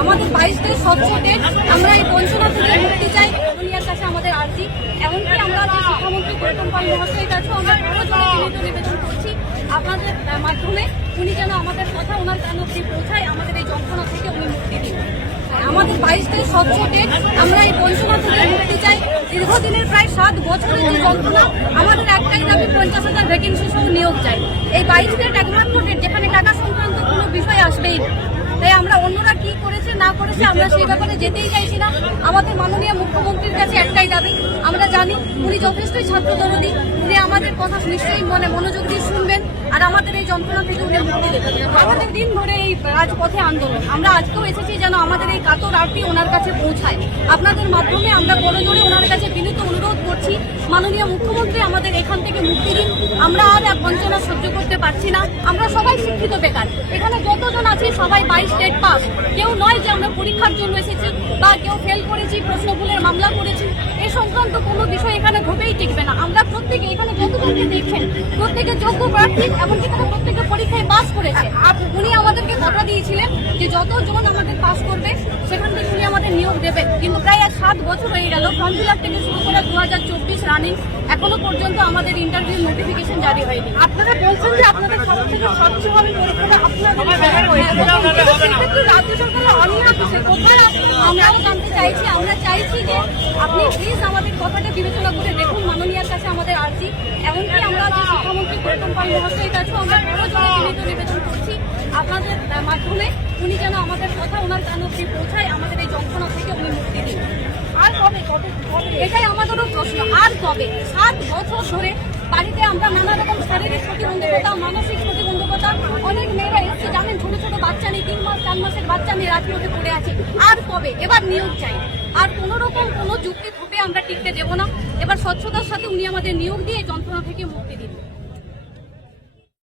আমাদের 22 স্বচ্ছ ডেট, আমরা এই বঞ্চনা থেকে মুক্তি চাই। দুনিয়ার কাছে আমাদের আর্জি, এমনকি আমরা যে শিক্ষামন্ত্রী গৌতম পাল মহাশয়ের কাছে আমরা নিবেদন করছি আপনাদের মাধ্যমে, উনি যেন আমাদের কথা ওনার কান অব্দি পৌঁছায়, আমাদের এই যন্ত্রণা থেকে উনি মুক্তি দিন। আমাদের 22 স্বচ্ছ ডেট, আমরা এই বঞ্চনা থেকে মুক্তি চাই। দীর্ঘদিনের প্রায় 7 বছরের যে যন্ত্রণা, আমাদের একটাই দাবি 50,000 ভ্যাকেন্সি সহ নিয়োগ চাই। এই 22 ডেট একমাত্র ডেট যেখানে টাকা সংক্রান্ত কোনো বিষয় আসবেই না। তাই আমরা অন্যরা কি করেছে না করেছে আমরা সেই ব্যাপারে যেতেই চাইছি না। আমাদের মাননীয় মুখ্যমন্ত্রীর কাছে একটাই দাবি, আমরা জানি উনি যথেষ্টই ছাত্রদরদী, উনি আমাদের কথা নিশ্চয়ই মনোযোগ দিয়ে শুনবেন আর আমাদের এই যন্ত্রণা থেকে উনি মুক্তি দেবেন। আমাদের দিন ধরে এই রাজপথে আন্দোলন, আমরা আজকেও এসেছি যেন আমাদের এই কাতর আরতি ওনার কাছে পৌঁছায়। আপনাদের মাধ্যমে আমরা বড় জোরে ওনার কাছে বিনীত অনুরোধ করছি, মাননীয় মুখ্যমন্ত্রী আমাদের এখান থেকে মুক্তি দিন। আমরা আর এক বঞ্চনা সহ্য করতে পারছি না। আমরা সবাই শিক্ষিত বেকার, এখানে যতজন আছি সবাই 22 ডেট পাস। কেউ নয় যে আমরা পরীক্ষার জন্য এসেছি বা কেউ ফেল করেছি, প্রশ্ন ভুলের মামলা করেছি, এই সংক্রান্ত কোনো বিষয় এখানে ঘটেই টিকবে না। আমরা প্রত্যেকে এখানে যতজনকে দেখছেন প্রত্যেকে যোগ্য প্রার্থী, এমনকি তারা প্রত্যেকে পরীক্ষায় পাস করেছে। উনি আমাদেরকে কথা দিয়েছিলেন যে যতজন আমাদের পাস করবে সেখান থেকে উনি আমাদের নিয়োগ দেবেন, কিন্তু প্রায় 7 বছর হয়ে গেল। ফর্ম ফিল আপ থেকে শুরু করে 2024 রানিং, এখনো পর্যন্ত আমাদের ইন্টারভিউ নোটিফিকেশন জারি হয়নি। আপনারা বলছেন যে আপনাদের তরফ থেকে স্বচ্ছ হবে পরীক্ষাটা, রাজ্য সরকারের অনিয়ম কোথায় আমরাও জানতে চাইছি। আমরা চাইছি যে আপনি প্লিজ আমাদের কথাটা বিবেচনা করে দেখুন, মাননীয়ার কাছে আমাদের আর্জি। এমনকি আমরা যে শিক্ষামন্ত্রী গৌতম পাল মহাশয়ের কাছেও আমরা বড় জোরে নিবেদন করছি আপনাদের মাধ্যমে, উনি যেন আমাদের কথা ওনার কান অব্দি পৌঁছায়, আমাদের এই যন্ত্রণা থেকে উনি মুক্তি দিন। আর কবে এটাই আমাদেরও প্রশ্ন, আর কবে? 7 বছর ধরে বাড়িতে আমরা নানা রকম শারীরিক প্রতিবন্ধকতা, মানসিক প্রতিবন্ধকতা, অনেক মেয়েরা এসছে জানেন, ছোট ছোট বাচ্চা নেই, 3 মাস 4 মাসের বাচ্চা নিয়ে রাজপথে পড়ে আছে। আর কবে? এবার নিয়োগ চাই। আর কোন রকম কোনো যুক্তি ধোপে আমরা টিকতে দেব না। এবার স্বচ্ছতার সাথে উনি আমাদের নিয়োগ দিয়ে যন্ত্রণা থেকে মুক্তি দিন।